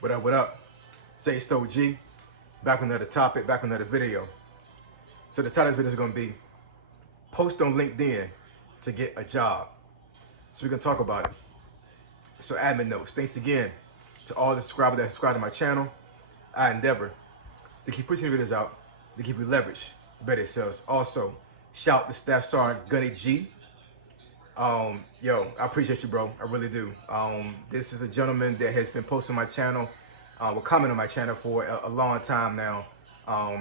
What up, what up? Say Stowe G, back on another topic, back on another video. So the title of this video is going to be post on LinkedIn to get a job. So we're going to talk about it. So admin notes, thanks again to all the subscribers that subscribe to my channel. I endeavor to keep pushing videos out, to give you leverage to better yourselves. Also, shout the Staff Sergeant Gunny G. Yo, I appreciate you, bro. I really do. This is a gentleman that has been posting my channel, will comment on my channel for a long time now.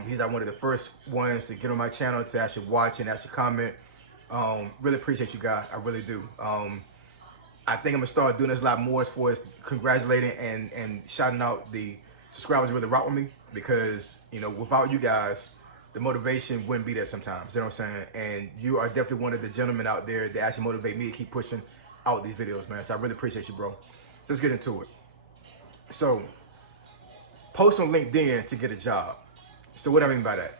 He's like one of the first ones to get on my channel to actually watch and actually comment. Really appreciate you, guys. I really do. I think I'm gonna start doing this a lot more as far as congratulating and shouting out the subscribers who really rock with me, because without you guys, the motivation wouldn't be there sometimes. You know what I'm saying? And you are definitely one of the gentlemen out there that actually motivate me to keep pushing out these videos, man. So I really appreciate you, bro. So let's get into it. So, post on LinkedIn to get a job. So what do I mean by that?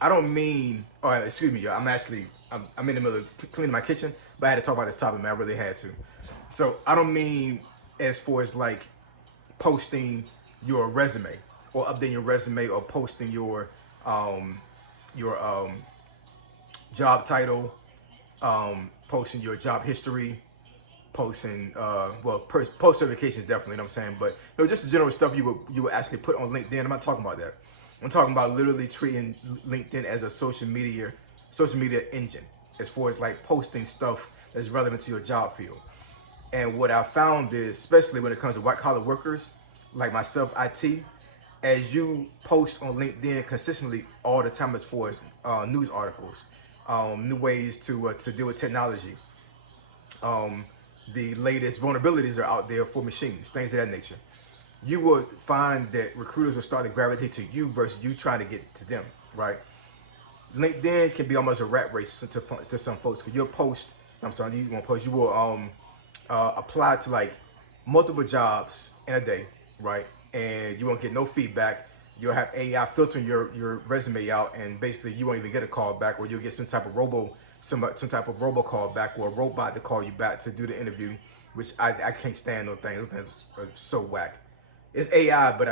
I don't mean, excuse me, y'all. I'm in the middle of cleaning my kitchen, but I had to talk about this topic, man. I really had to. So I don't mean as far as like posting your resume or updating your resume or posting your job title, posting your job history, posting post certifications definitely, you know what I'm saying? But just the general stuff you would actually put on LinkedIn. I'm not talking about that. I'm talking about literally treating LinkedIn as a social media engine, as far as like posting stuff that's relevant to your job field. And what I found is, especially when it comes to white collar workers like myself, IT, as you post on LinkedIn consistently all the time as far as news articles, new ways to deal with technology, the latest vulnerabilities are out there for machines, things of that nature. You will find that recruiters will start to gravitate to you versus you trying to get to them, right? LinkedIn can be almost a rat race to some folks, because you'll post, you will apply to like multiple jobs in a day, right? And you won't get no feedback. You'll have AI filtering your resume out, and basically you won't even get a call back, or you'll get some type of robo call back, or a robot to call you back to do the interview, which I can't stand those things. Those things are so whack. It's AI, but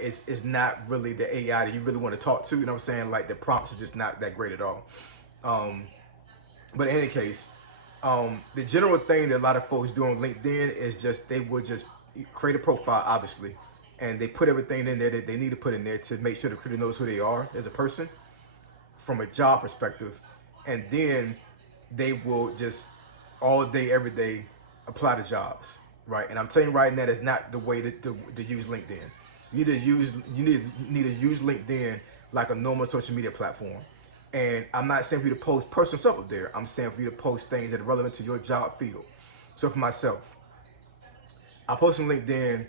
it's not really the AI that you really want to talk to. You know what I'm saying? Like the prompts are just not that great at all. But in any case, the general thing that a lot of folks do on LinkedIn is just they would just create a profile, obviously, and they put everything in there that they need to put in there to make sure the recruiter knows who they are as a person from a job perspective, and then they will just all day, every day apply to jobs, right? And I'm telling you right now, that's not the way to use LinkedIn. You need to use LinkedIn like a normal social media platform. And I'm not saying for you to post personal stuff up there. I'm saying for you to post things that are relevant to your job field. So for myself, I post on LinkedIn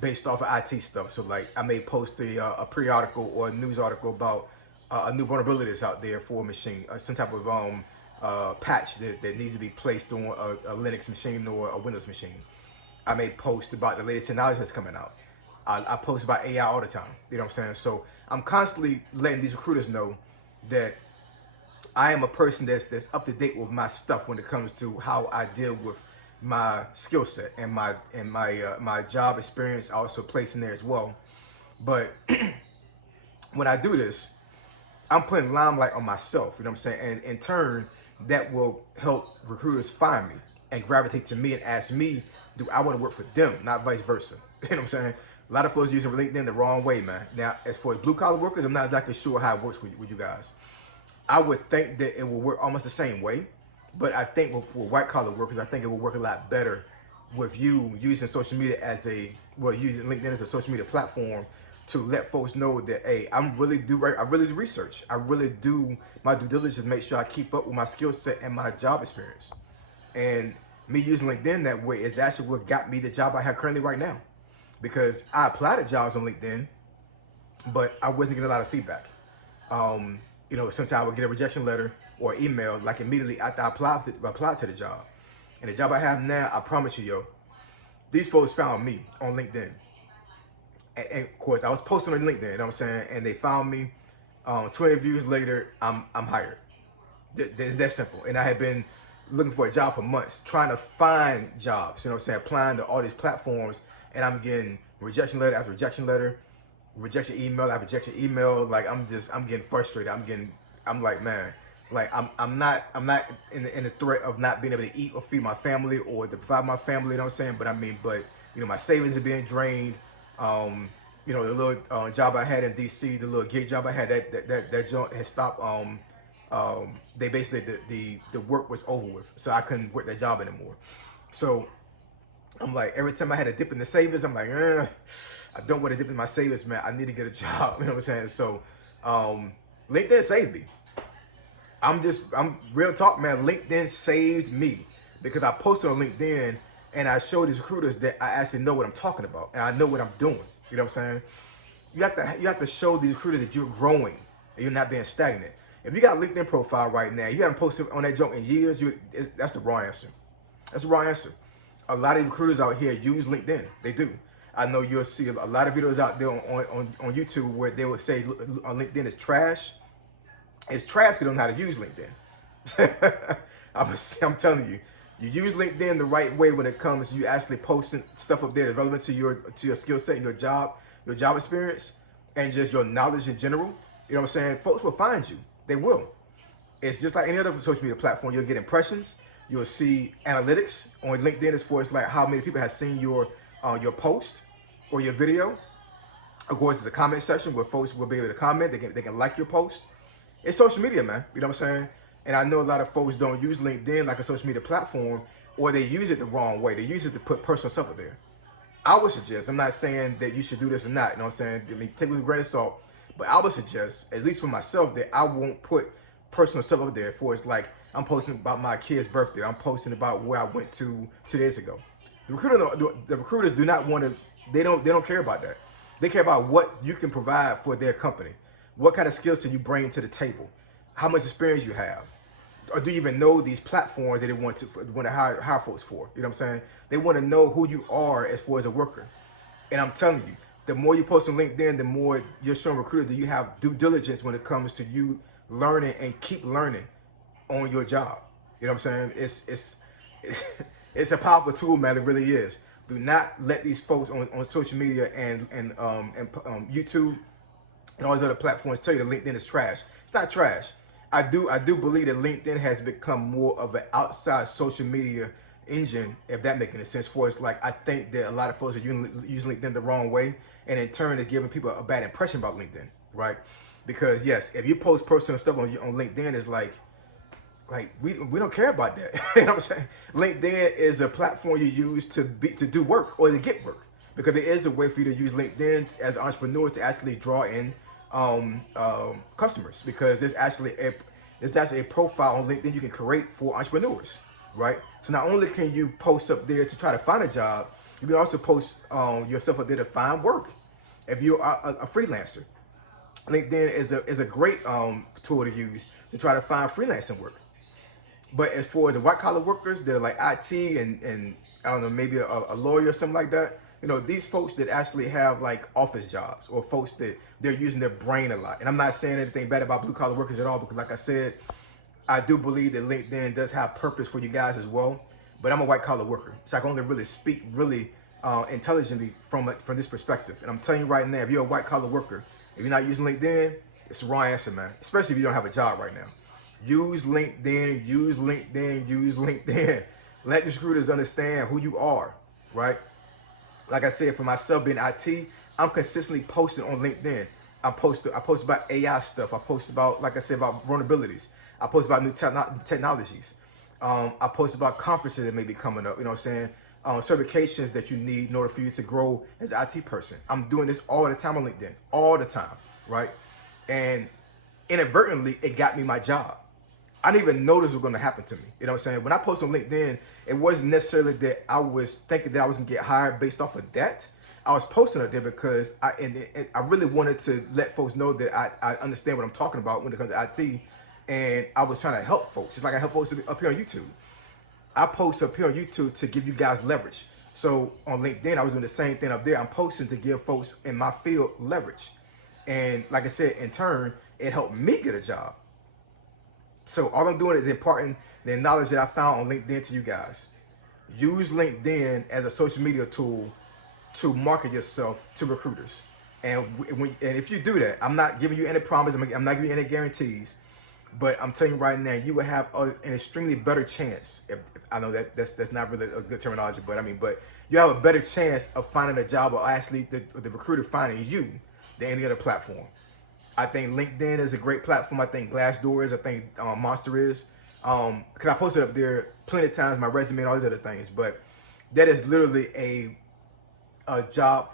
based off of IT stuff. So like I may post a periodical or a news article about a new vulnerability that's out there for a machine, some type of patch that needs to be placed on a Linux machine or a Windows machine. I may post about the latest technology that's coming out. I post about AI all the time. You know what I'm saying? So I'm constantly letting these recruiters know that I am a person that's up to date with my stuff when it comes to how I deal with my skill set and my job experience. I also place in there as well. But when I do this, I'm putting limelight on myself. You know what I'm saying? And in turn, that will help recruiters find me and gravitate to me and ask me, do I want to work for them, not vice versa. You know what I'm saying? A lot of folks using LinkedIn the wrong way, man. Now, as for blue collar workers, I'm not exactly sure how it works with you guys. I would think that it will work almost the same way, but I think with white collar workers, I think it will work a lot better with you using social media using LinkedIn as a social media platform to let folks know that, hey, I really do research. I really do my due diligence to make sure I keep up with my skill set and my job experience. And me using LinkedIn that way is actually what got me the job I have currently right now. Because I applied to jobs on LinkedIn, but I wasn't getting a lot of feedback. Sometimes I would get a rejection letter or email like immediately after I applied to the job. And the job I have now, I promise you, these folks found me on LinkedIn. And of course, I was posting on LinkedIn, you know what I'm saying? And they found me. 20 views later, I'm hired. It's that simple. And I had been looking for a job for months, trying to find jobs, you know what I'm saying? Applying to all these platforms and I'm getting rejection letter after rejection letter, rejection email after rejection email. Like I'm getting frustrated. I'm like, man, like I'm not in the threat of not being able to eat or feed my family or to provide my family. You know what I'm saying? But I mean, but you know, my savings are being drained. You know, the little job I had in DC, the little gig job I had, that joint has stopped. They basically the work was over with, so I couldn't work that job anymore. So I'm like, every time I had a dip in the savings, I'm like, I don't want to dip in my savings, man. I need to get a job. You know what I'm saying? So LinkedIn saved me. I'm real talk, man. LinkedIn saved me because I posted on LinkedIn and I showed these recruiters that I actually know what I'm talking about and I know what I'm doing. You know what I'm saying? You have to show these recruiters that you're growing and you're not being stagnant. If you got a LinkedIn profile right now, you haven't posted on that junk in years, that's the wrong answer. That's the wrong answer. A lot of recruiters out here use LinkedIn. They do. I know you'll see a lot of videos out there on YouTube where they will say on LinkedIn is trash. It's trash because you don't know how to use LinkedIn. I'm telling you, you use LinkedIn the right way when it comes to you actually posting stuff up there that's relevant to your skill set, your job experience, and just your knowledge in general. You know what I'm saying? Folks will find you. They will. It's just like any other social media platform. You'll get impressions. You'll see analytics on LinkedIn as far as like how many people have seen your post or your video. Of course, it's a comment section where folks will be able to comment. They can like your post. It's social media, man. You know what I'm saying? And I know a lot of folks don't use LinkedIn like a social media platform, or they use it the wrong way. They use it to put personal stuff up there. I would suggest, I'm not saying that you should do this or not, you know what I'm saying? I mean, take it with a grain of salt. But I would suggest, at least for myself, that I won't put personal stuff up there for it's like I'm posting about my kid's birthday. I'm posting about where I went to 2 days ago. The recruiters do not want to, they don't care about that. They care about what you can provide for their company. What kind of skills do you bring to the table? How much experience you have? Or do you even know these platforms that they want to hire folks for? You know what I'm saying? They want to know who you are as far as a worker. And I'm telling you, the more you post on LinkedIn, the more you're showing recruiters that you have due diligence when it comes to you learning and keep learning on your job. You know what I'm saying? It's a powerful tool, man. It really is. Do not let these folks on social media and YouTube and all these other platforms tell you that LinkedIn is trash. It's not trash. I do believe that LinkedIn has become more of an outside social media engine, if that makes any sense. For it's like I think that a lot of folks are using LinkedIn the wrong way, and in turn is giving people a bad impression about LinkedIn, right? Because yes, if you post personal stuff on LinkedIn, it's like we don't care about that. You know what I'm saying? LinkedIn is a platform you use to do work or to get work, because there is a way for you to use LinkedIn as an entrepreneur to actually draw in customers, because there's actually a profile on LinkedIn you can create for entrepreneurs, right? So not only can you post up there to try to find a job, you can also post yourself up there to find work if you're a freelancer. LinkedIn is a great tool to use to try to find freelancing work. But as far as the white collar workers, they're like IT and I don't know, maybe a lawyer or something like that. You know, these folks that actually have like office jobs, or folks that they're using their brain a lot. And I'm not saying anything bad about blue collar workers at all, because like I said, I do believe that LinkedIn does have purpose for you guys as well. But I'm a white collar worker, so I can only really speak really intelligently from this perspective. And I'm telling you right now, if you're a white collar worker, if you're not using LinkedIn, it's the wrong answer, man. Especially if you don't have a job right now. Use LinkedIn, use LinkedIn, use LinkedIn. Let the recruiters understand who you are, right? Like I said, for myself being IT, I'm consistently posting on LinkedIn. I post about AI stuff. I post about, like I said, about vulnerabilities. I post about new technologies. I post about conferences that may be coming up, you know what I'm saying? Certifications that you need in order for you to grow as an IT person. I'm doing this all the time on LinkedIn, all the time, right? And inadvertently, it got me my job. I didn't even know this was going to happen to me. You know what I'm saying? When I post on LinkedIn, it wasn't necessarily that I was thinking that I was going to get hired based off of that. I was posting it there because I really wanted to let folks know that I understand what I'm talking about when it comes to IT. And I was trying to help folks, just like I help folks up here on YouTube. I post up here on YouTube to give you guys leverage. So on LinkedIn, I was doing the same thing up there. I'm posting to give folks in my field leverage. And like I said, in turn, it helped me get a job. So all I'm doing is imparting the knowledge that I found on LinkedIn to you guys. Use LinkedIn as a social media tool to market yourself to recruiters. And if you do that, I'm not giving you any promise. I'm not giving you any guarantees. But I'm telling you right now, you will have an extremely better chance. If I know that's not really a good terminology, but I mean, but you have a better chance of finding a job, or actually the recruiter finding you, than any other platform. I think LinkedIn is a great platform. I think Glassdoor is. I think Monster is. Because I posted up there plenty of times my resume and all these other things. But that is literally a job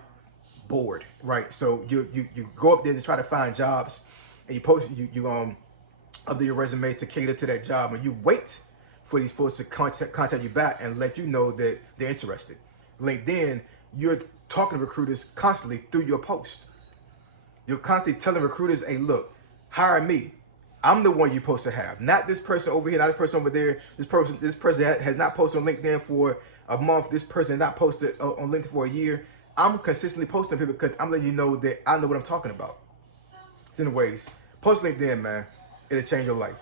board, right? So you go up there to try to find jobs, and you post you update your resume to cater to that job, and you wait for these folks to contact you back and let you know that they're interested. LinkedIn, you're talking to recruiters constantly through your post. You're constantly telling recruiters, hey, look, hire me. I'm the one you're supposed to have, not this person over here, not this person over there. This person has not posted on LinkedIn for a month. This person has not posted on LinkedIn for a year. I'm consistently posting people because I'm letting you know that I know what I'm talking about. So anyways, post LinkedIn, man. It'll change your life.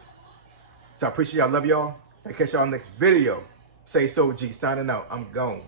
So I appreciate y'all. Love y'all. I'll catch y'all next video. Say so, G. Signing out. I'm gone.